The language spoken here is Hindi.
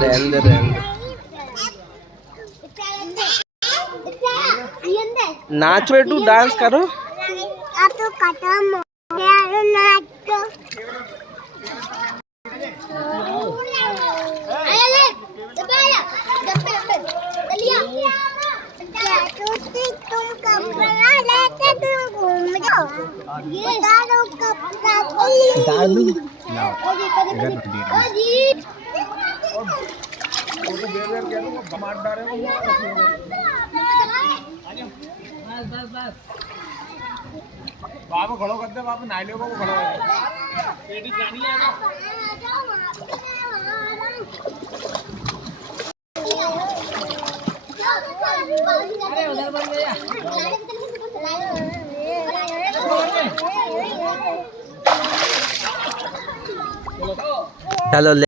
रहने दे रहने दे। नाच बेटू डांस करो। अब तो खत्म हो गया नाच तो। तुम कपड़ा लेके तुम घूम रहे हो। ये दारू कपड़ा बाबू खड़ो कर दे, बाबू नाइले को खड़ो कर दे। पेटी जानी है ना। अरे उधर बन गया। चलो ले।